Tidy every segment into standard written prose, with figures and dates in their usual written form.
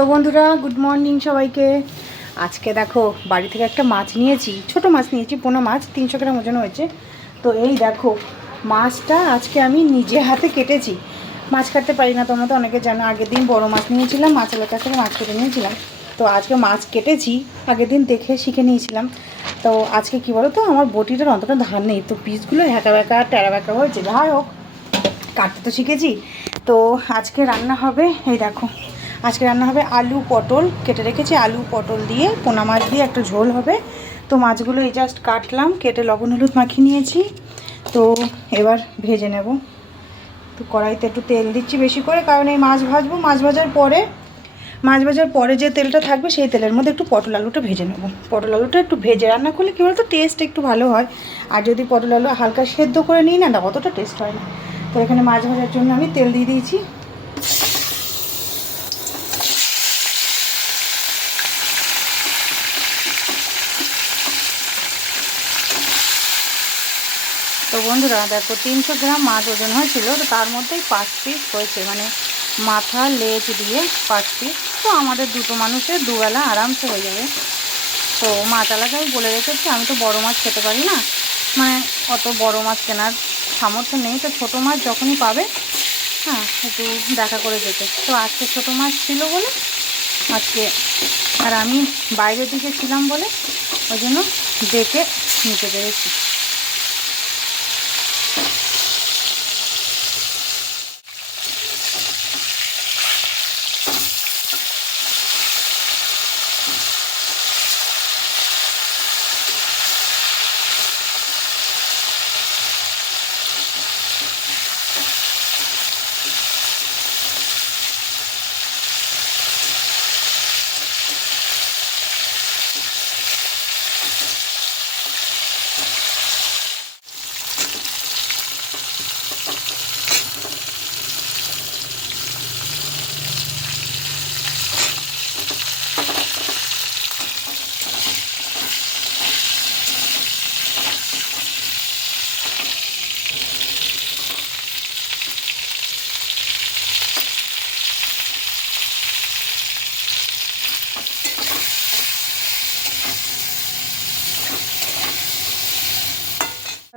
তো বন্ধুরা good morning সবাইকে। আজকে দেখো বাড়ি থেকে একটা মাছ নিয়েছি, ছোট মাছ নিয়েছি, পোনা মাছ 300 গ্রাম ওজন হয়েছে। তো এই দেখো মাছটা আজকে আমি নিজে হাতে কেটেছি। মাছ কাটতে পারি না, তোমরা তো অনেকে জানো। আগের দিন বড় মাছ নিয়েছিলাম, মাছের কাছ থেকে মাছ কেটে নিয়েছিলাম। তো আজকে মাছ কেটেছি, আগের দিন দেখে শিখে নিয়েছিলাম। তো আজকে কি বলো তো, আমার বটিটার অতটা ধার নেই, তো পিসগুলো হ্যাঁকা ব্যাকা টেরা ব্যাকা হয়েছে। যাই হোক, কাটতে তো শিখেছি। তো আজকে রান্না হবে, এই দেখো আজকে রান্না হবে আলু পটল কেটে রেখেছি, আলু পটল দিয়ে পোনা মাছ দিয়ে একটা ঝোল হবে। তো মাছগুলো এই জাস্ট কাটলাম, কেটে লবণ হলুদ মাখিয়ে নিয়েছি। তো এবার ভেজে নেব। তো কড়াইতে একটু তেল দিচ্ছি বেশি করে, কারণ এই মাছ ভাজবো। মাছ ভাজার পরে যে তেলটা থাকবে সেই তেলের মধ্যে একটু পটল আলুটা ভেজে নেব। পটল আলুটা একটু ভেজে রান্না করলে কী বলতো, টেস্ট একটু ভালো হয়। আর যদি পটল আলু হালকা সেদ্ধ করে নিই না, অতটা টেস্ট হয় না। তো এখানে মাছ ভাজার জন্য আমি তেল দিয়ে দিয়েছি। তো বন্ধুরা দেখো 300 গ্রাম মাছ ওজন হয়েছিল, তো তার মধ্যেই 5 পিস হয়েছে, মানে মাথা লেজ দিয়ে 5 পিস। তো আমাদের দুটো মানুষের দুবেলা আরামসে হয়ে যাবে। তো মাছ আলাদা আমি বলে রেখেছি, আমি তো বড় মাছ খেতে পারি না, মানে অত বড় মাছ কেনার সামর্থ্য নেই। তো ছোটো মাছ যখনই পাবে, হ্যাঁ, একটু দেখা করে যেতে। তো আজকে ছোটো মাছ ছিল বলে আজকে, আর আমি বাইরের দিকে ছিলাম বলে ওই জন্য দেখে নিতে পেরেছি।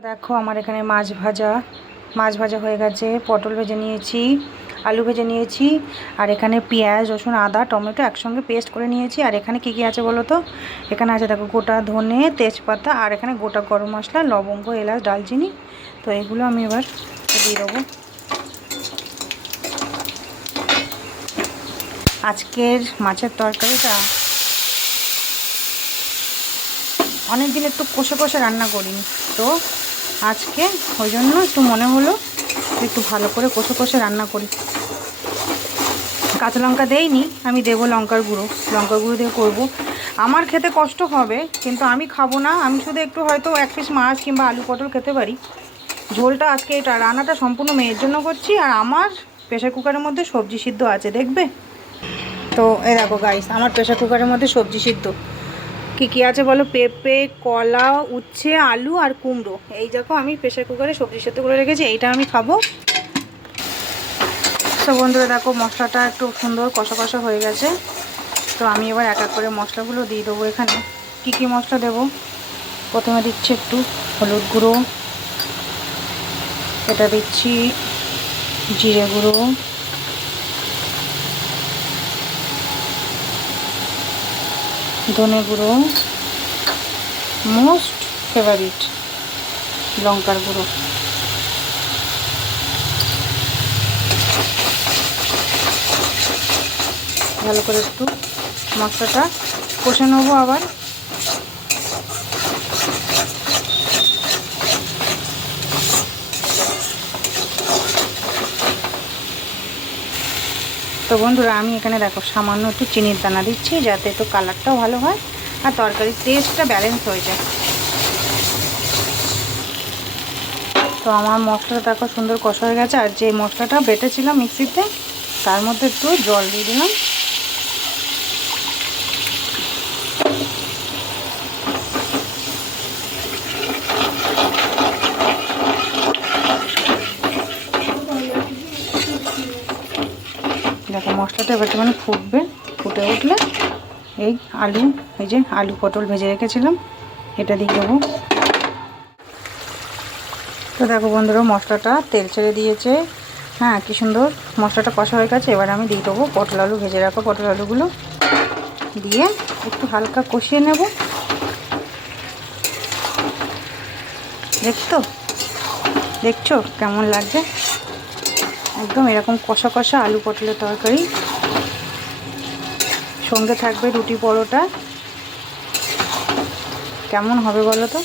দেখো আমার এখানে মাছ ভাজা হয়ে গেছে, পটল ভেজে নিয়েছি, আলু ভেজে নিয়েছি, আর এখানে পেঁয়াজ রসুন আদা টমেটো একসঙ্গে পেস্ট করে নিয়েছি। আর এখানে কী কী আছে বলো তো, এখানে আছে দেখো গোটা ধনে তেজপাতা, আর এখানে গোটা গরম মশলা লবঙ্গ এলাচ দালচিনি। তো এগুলো আমি এবার দিয়ে দেবো। আজকের মাছের তরকারিটা অনেক দিন একটু কষে কষে রান্না করিনি, তো আজকে ওই জন্য একটু মনে হলো একটু ভালো করে কষে কষে রান্না করি। কাঁচা লঙ্কা দেইনি, আমি দেবো লঙ্কার গুঁড়ো দিয়ে করব। আমার খেতে কষ্ট হবে, কিন্তু আমি খাবো না। আমি শুধু একটু হয়তো 1 পিস মাছ কিংবা আলু পটল খেতে পারি। ঝোলটা আজকে এটা রান্নাটা সম্পূর্ণ মেয়ের জন্য করছি, আর আমার প্রেশার কুকারের মধ্যে সবজি সিদ্ধ আছে, দেখবে। তো এই দেখো গাইস, আমার প্রেশার কুকারের মধ্যে সবজি সিদ্ধ কী আছে বলো, পেঁপে কলা উচ্ছে আলু আর কুমড়ো। এই দেখো আমি প্রেশার কুকারে সবজি সেদ্ধ করে রেখেছি, এইটা আমি খাবো। তো বন্ধুরা দেখো মশলাটা একটু সুন্দর কষা কষা হয়ে গেছে। তো আমি এবার এক এক করে মশলাগুলো দিয়ে দেবো। এখানে কী মশলা দেবো, প্রথমে দিচ্ছি একটু হলুদ গুঁড়ো, এটা দিচ্ছি জিরে গুঁড়ো, ধনে গুঁড়ো, মোস্ট ফেভারিট লঙ্কার গুঁড়ো। ভালো করে একটু মশলাটা কষে নেবো আবার। তো বন্ধুরা আমি এখানে দেখো সামান্য একটু চিনির দানা দিচ্ছি, যাতে একটু কালারটাও ভালো হয় আর তরকারির টেস্টটা ব্যালেন্স হয়ে যায়। তো আমার মশলাটা দেখো সুন্দর কষা হয়ে গেছে। আর যে মশলাটা বেটেছিলাম মিক্সিতে, তার মধ্যে একটু জল দিয়ে দিলাম। দেখো মশলাটা এবার একটুখানি ফুটবে, ফুটে উঠলে এই আলু, এই যে আলু পটল ভেজে রেখেছিলাম এটা দিয়ে দেবো। তো দেখো বন্ধুরা মশলাটা তেল ছেড়ে দিয়েছে। হ্যাঁ, কি সুন্দর মশলাটা কষা হয়ে গেছে। এবার আমি দিয়ে দেবো পটল আলু, ভেজে রাখো পটল আলুগুলো দিয়ে একটু হালকা কষিয়ে নেব। দেখছো কেমন লাগছে? একদম এরকম কষা কষা আলু পটলের তরকারি, সঙ্গে থাকবে রুটি পরোটা। কেমন হবে বলো তো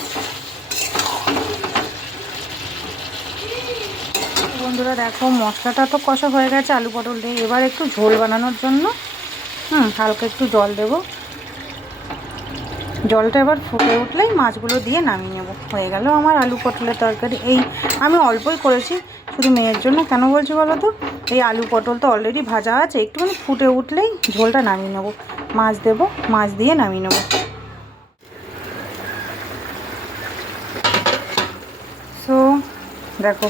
বন্ধুরা? দেখো মশলাটা তো কষা হয়ে গেছে আলু পটল দিয়ে। এবার একটু ঝোল বানানোর জন্য হালকা একটু জল দেব। জলটা এবার ফুটে উঠলেই মাছগুলো দিয়ে নামিয়ে নেব। হয়ে গেল আমার আলু পটলের তরকারি। এই আমি অল্পই করেছি শুধু মেয়ের জন্য। কেন বলছি বলো তো? এই আলু পটল তো অলরেডি ভাজা আছে, একটুখানি ফুটে উঠলেই ঝোলটা নামিয়ে নেব। মাছ দেব, মাছ দিয়ে নামিয়ে নেব। সো দেখো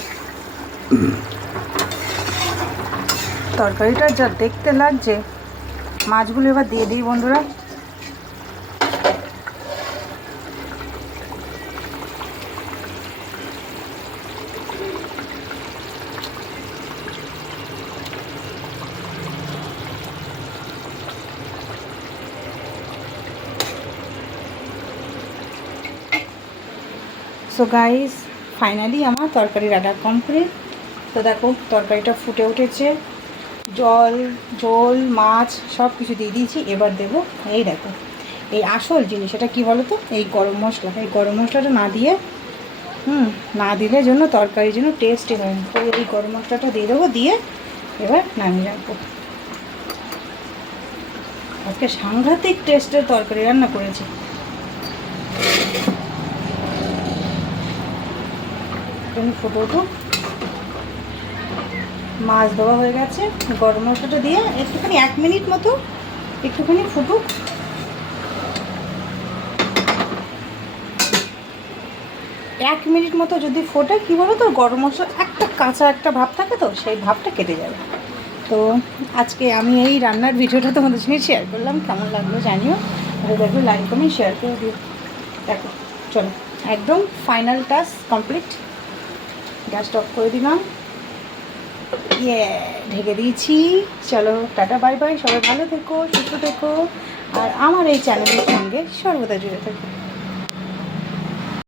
তরকারিটা যা দেখতে লাগছে। মাছগুলো এবার দিয়ে দিই বন্ধুরা। সো গাইস, ফাইনালি আমার তরকারি রান্না কমপ্লিট। তো দেখো তরকারিটা ফুটে উঠেছে, জল ঝোল মাছ সব কিছু দিয়ে দিয়েছি। এবার দেবো এই দেখো এই আসল জিনিস, এটা কী বলো তো? এই গরম মশলা। এই গরম মশলাটা না দিলে জন্য তরকারির জন্য টেস্টই হয় না। তো এই গরম মশলাটা দিয়ে দেবো, দিয়ে এবার নামিয়ে রাখবো। আজকে সাংঘাতিক টেস্টের তরকারি রান্না করেছি। ফুটো উঠুক, মাছ দেওয়া হয়ে গেছে। গরম মশলাটা দিয়ে একটুখানি 1 মিনিট মতো একটুখানি ফুটুক। 1 মিনিট মতো যদি ফোটে, কী বলো তো, গরম মশলা একটা কাঁচা একটা ভাব থাকে, তো সেই ভাবটা কেটে যাবে। তো আজকে আমি এই রান্নার ভিডিওটা তোমাদের সঙ্গে শেয়ার করলাম। কেমন লাগলো জানিও। আর দেখো লাইক কমেন্ট শেয়ার করে দিও। দেখো চলো একদম ফাইনাল টাচ কমপ্লিট। গ্যাসটা অফ করে দিলাম, ঢেকে দিয়েছি। চলো টাটা বাই বাই। সবাই ভালো থেকো, সুস্থ থেকো, আর আমার এই চ্যানেলের সঙ্গে সর্বদা জুড়ে থেকো।